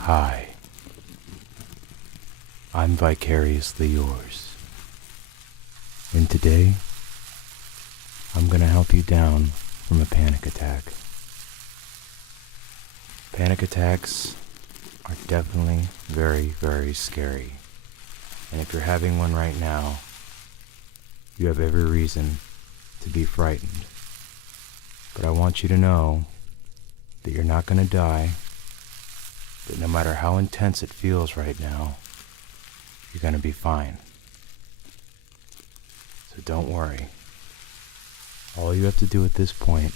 Hi, I'm vicariously yours, and today I'm going to help you down from a panic attack. Panic attacks are definitely very, very scary, and if you're having one right now, you have every reason to be frightened. But I want you to know that you're not going to die, that no matter how intense it feels right now, you're going to be fine. So don't worry. All you have to do at this point,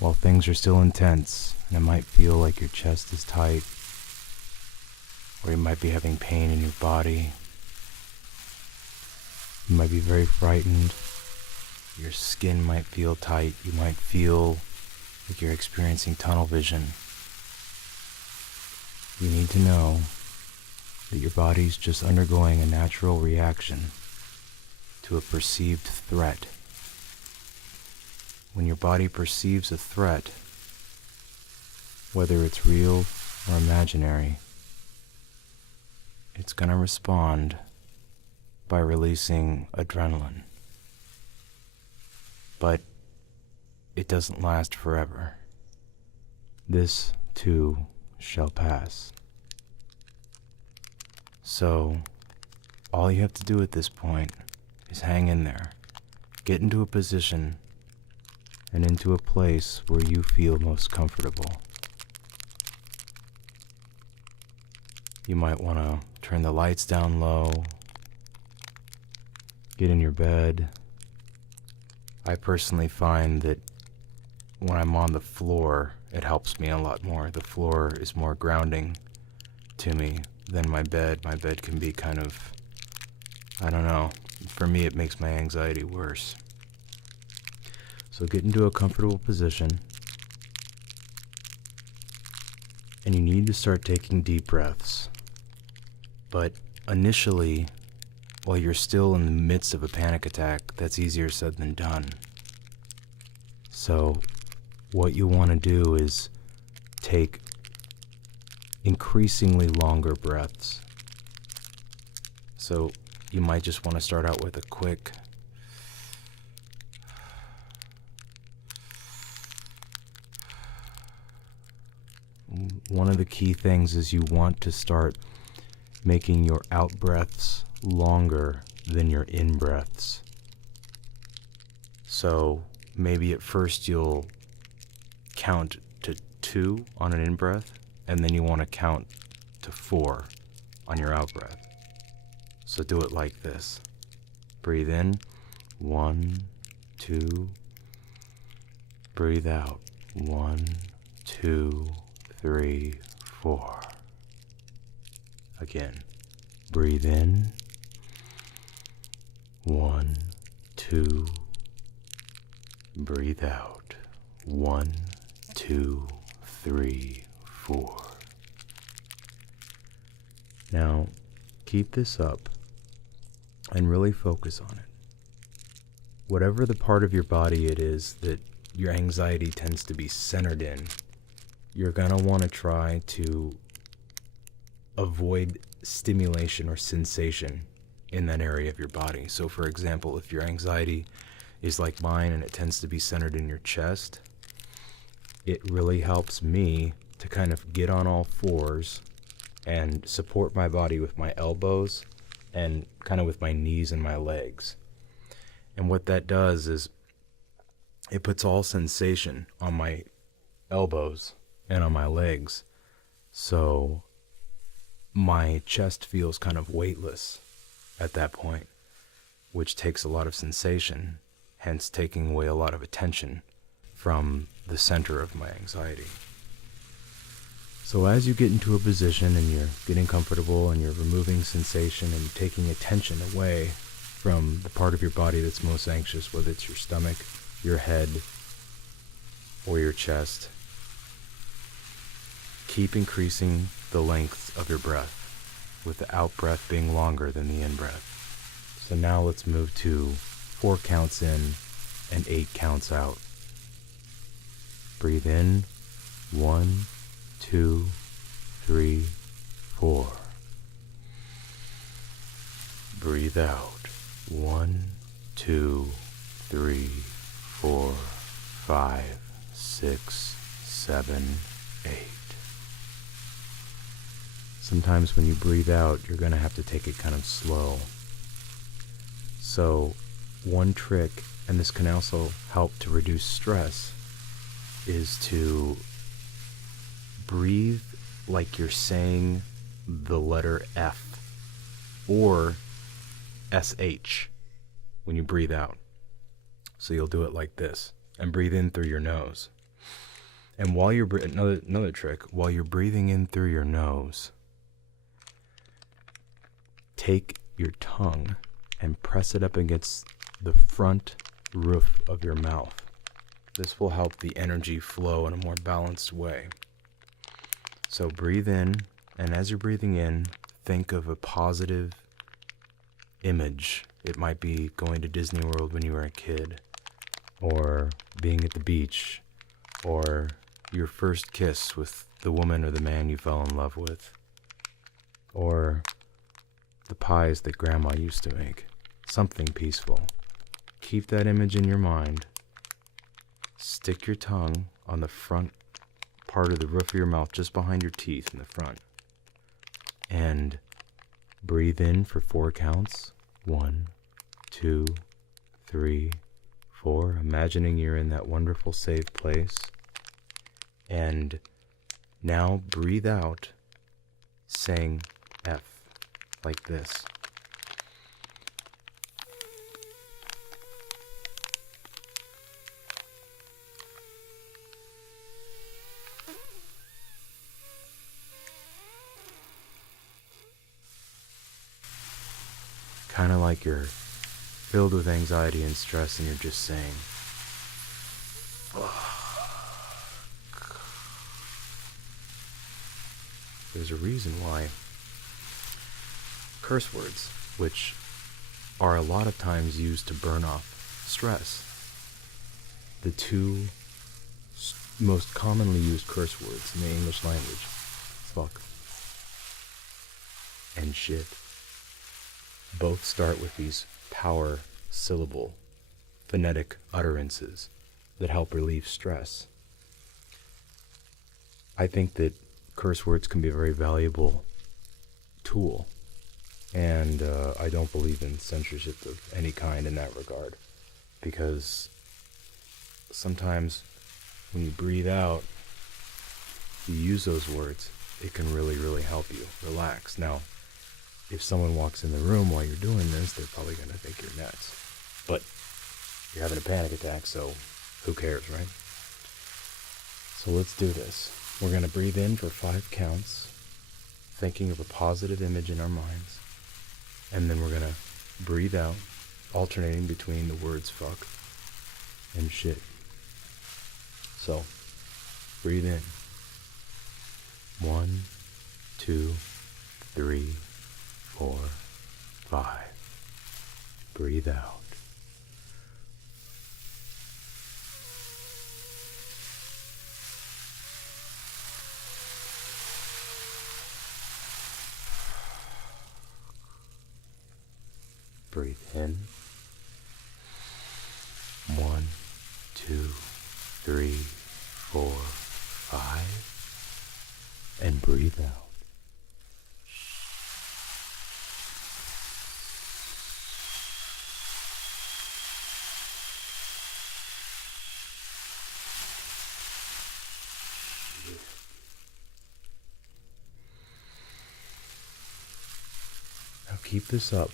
while things are still intense, and it might feel like your chest is tight, or you might be having pain in your body, you might be very frightened, your skin might feel tight, you might feel like you're experiencing tunnel vision. You need to know that your body's just undergoing a natural reaction to a perceived threat. When your body perceives a threat, whether it's real or imaginary, it's going to respond by releasing adrenaline. But it doesn't last forever. This, too, shall pass. So, all you have to do at this point is hang in there. Get into a position and into a place where you feel most comfortable. You might want to turn the lights down low, get in your bed. I personally find that when I'm on the floor, it helps me a lot more. The floor is more grounding to me than my bed. My bed can be kind of, I don't know, for me it makes my anxiety worse. So get into a comfortable position, and you need to start taking deep breaths. But initially, while you're still in the midst of a panic attack, that's easier said than done. So what you want to do is take increasingly longer breaths. So you might just want to start out with a quick one of the key things is you want to start making your out breaths longer than your in breaths. So maybe at first you'll count to 2 on an in breath, and then you want to count to 4 on your out breath. So do it like this. Breathe in, 1, 2. Breathe out, 1, 2, 3, 4. Again. Breathe in, 1, 2. Breathe out, 1, 2, 3, 4. Now, keep this up and really focus on it. Whatever the part of your body it is that your anxiety tends to be centered in, you're going to want to try to avoid stimulation or sensation in that area of your body. So for example, if your anxiety is like mine and it tends to be centered in your chest, it really helps me to kind of get on all fours and support my body with my elbows and kind of with my knees and my legs. And what that does is it puts all sensation on my elbows and on my legs. So my chest feels kind of weightless at that point, which takes a lot of sensation, hence taking away a lot of attention from the center of my anxiety. So as you get into a position and you're getting comfortable and you're removing sensation and taking attention away from the part of your body that's most anxious, whether it's your stomach, your head, or your chest, keep increasing the length of your breath, with the out breath being longer than the in breath. So now let's move to 4 counts in and 8 counts out. Breathe in, 1, 2, 3, 4. Breathe out. 1, 2, 3, 4, 5, 6, 7, 8. Sometimes when you breathe out, you're going to have to take it kind of slow. So, one trick, and this can also help to reduce stress, is to breathe like you're saying the letter F or SH when you breathe out. So you'll do it like this, and breathe in through your nose. And while you're another trick, while you're breathing in through your nose, take your tongue and press it up against the front roof of your mouth. This will help the energy flow in a more balanced way. So breathe in, and as you're breathing in, think of a positive image. It might be going to Disney World when you were a kid, or being at the beach, or your first kiss with the woman or the man you fell in love with, or the pies that Grandma used to make. Something peaceful. Keep that image in your mind. Stick your tongue on the front part of the roof of your mouth, just behind your teeth in the front. And breathe in for 4 counts. 1, 2, 3, 4. Imagining you're in that wonderful safe place. And now breathe out, saying F, like this. Kind of like you're filled with anxiety and stress and you're just saying, there's a reason why curse words, which are a lot of times used to burn off stress, the two most commonly used curse words in the English language, fuck and shit, both start with these power syllable phonetic utterances that help relieve stress. I think that curse words can be a very valuable tool, and I don't believe in censorship of any kind in that regard, because sometimes when you breathe out, you use those words, it can really, really help you relax. Now, if someone walks in the room while you're doing this, they're probably going to think you're nuts. But you're having a panic attack, so who cares, right? So let's do this. We're going to breathe in for 5 counts, thinking of a positive image in our minds. And then we're going to breathe out, alternating between the words fuck and shit. So, breathe in. 1, 2, 3, 4, 5. Breathe out. Breathe in. 1, 2, 3, 4, 5. And breathe out. Now keep this up.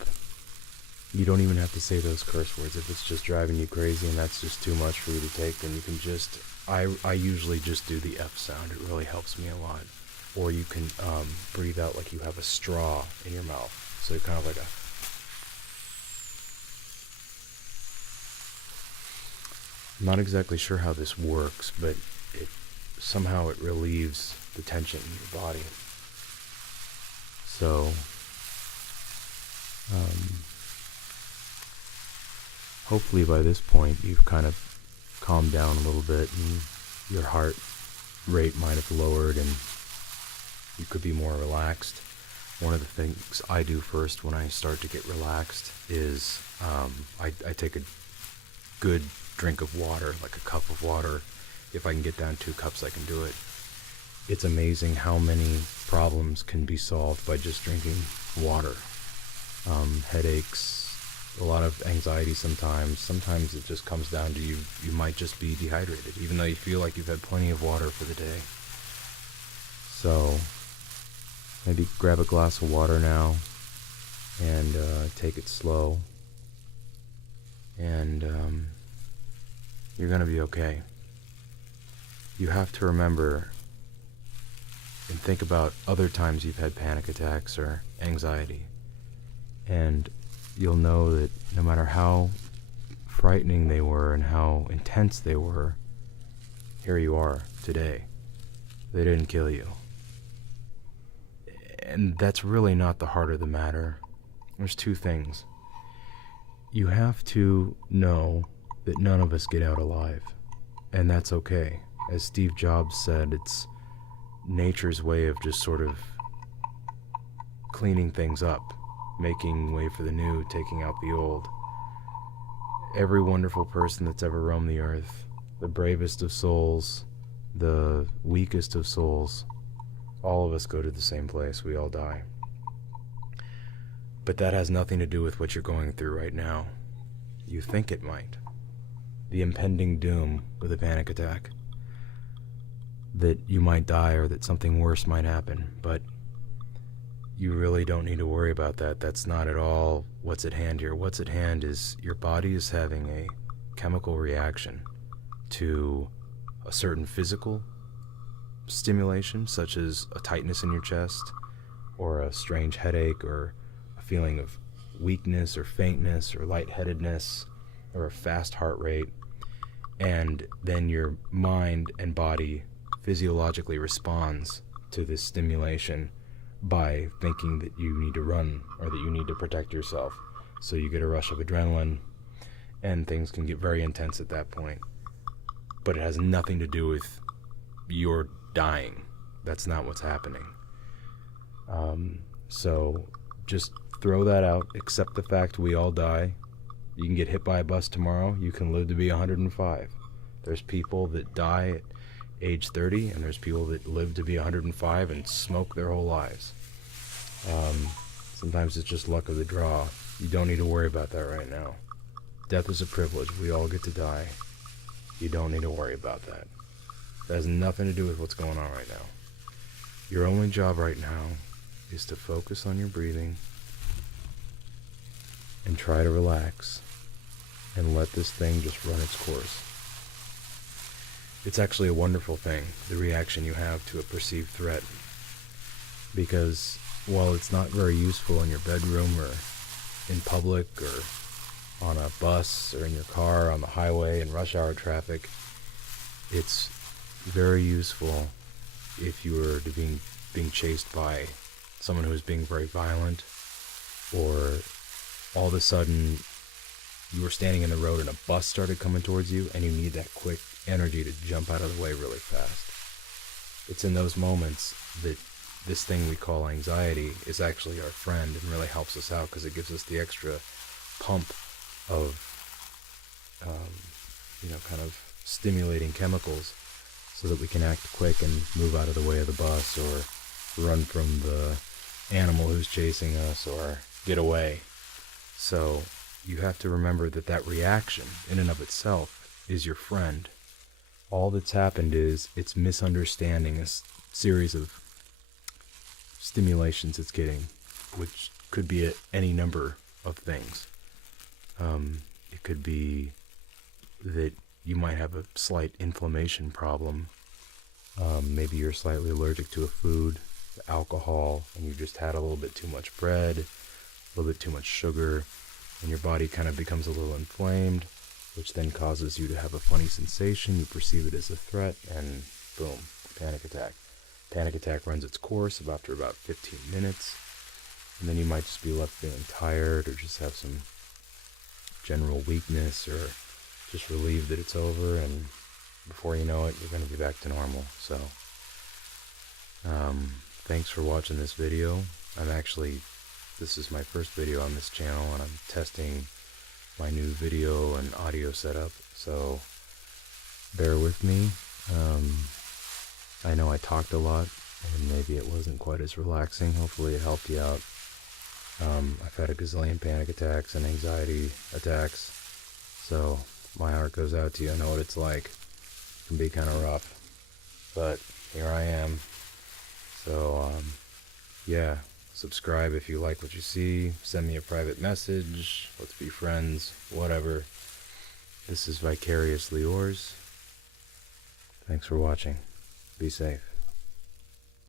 You don't even have to say those curse words. If it's just driving you crazy and that's just too much for you to take, then you can just, I usually just do the F sound. It really helps me a lot. Or you can breathe out like you have a straw in your mouth. So kind of like a... I'm not exactly sure how this works, but somehow it relieves the tension in your body. So, hopefully by this point you've kind of calmed down a little bit and your heart rate might have lowered and you could be more relaxed. One of the things I do first when I start to get relaxed is I take a good drink of water, like a cup of water. If I can get down 2 cups, I can do it. It's amazing how many problems can be solved by just drinking water. Headaches, a lot of anxiety sometimes. Sometimes it just comes down to you might just be dehydrated, even though you feel like you've had plenty of water for the day. So maybe grab a glass of water now and take it slow. And you're going to be okay. You have to remember and think about other times you've had panic attacks or anxiety. And you'll know that no matter how frightening they were and how intense they were, here you are today. They didn't kill you. And that's really not the heart of the matter. There's 2 things. You have to know that none of us get out alive. And that's okay. As Steve Jobs said, it's nature's way of just sort of cleaning things up, making way for the new, taking out the old. Every wonderful person that's ever roamed the earth, the bravest of souls, the weakest of souls, all of us go to the same place. We all die. But that has nothing to do with what you're going through right now. You think it might. The impending doom with a panic attack. That you might die or that something worse might happen. But you really don't need to worry about that. That's not at all what's at hand here. What's at hand is your body is having a chemical reaction to a certain physical stimulation, such as a tightness in your chest, or a strange headache, or a feeling of weakness or faintness or lightheadedness, or a fast heart rate. And then your mind and body physiologically responds to this stimulation by thinking that you need to run or that you need to protect yourself. So you get a rush of adrenaline, and things can get very intense at that point. But it has nothing to do with your dying. That's not what's happening. So just throw that out. Accept the fact we all die. You can get hit by a bus tomorrow. You can live to be 105. There's people that die at age 30, and there's people that live to be 105 and smoke their whole lives. Sometimes it's just luck of the draw. You don't need to worry about that right now. Death is a privilege. We all get to die. You don't need to worry about that. That has nothing to do with what's going on right now. Your only job right now is to focus on your breathing and try to relax and let this thing just run its course. It's actually a wonderful thing, the reaction you have to a perceived threat, because while it's not very useful in your bedroom or in public or on a bus or in your car on the highway in rush hour traffic, it's very useful if you were being chased by someone who is being very violent, or all of a sudden you were standing in the road and a bus started coming towards you and you need that quick energy to jump out of the way really fast. It's in those moments that this thing we call anxiety is actually our friend and really helps us out, because it gives us the extra pump of kind of stimulating chemicals so that we can act quick and move out of the way of the bus, or run from the animal who's chasing us, or get away. So you have to remember that reaction in and of itself is your friend. All that's happened is it's misunderstanding a series of stimulations it's getting, which could be any number of things. It could be that you might have a slight inflammation problem. Maybe you're slightly allergic to a food, alcohol, and you just had a little bit too much bread, a little bit too much sugar, and your body kind of becomes a little inflamed, which then causes you to have a funny sensation. You perceive it as a threat, and boom, panic attack. Panic attack runs its course after about 15 minutes, and then you might just be left feeling tired, or just have some general weakness, or just relieved that it's over, and before you know it, you're going to be back to normal. So thanks for watching this video. This is my first video on this channel, and I'm testing my new video and audio setup, so bear with me. I know I talked a lot, and maybe it wasn't quite as relaxing. Hopefully it helped you out. I've had a gazillion panic attacks and anxiety attacks, so my heart goes out to you. I know what it's like. It can be kind of rough, but here I am. So, yeah, subscribe if you like what you see. Send me a private message. Let's be friends. Whatever. This is Vicariously Yours. Thanks for watching. Be safe.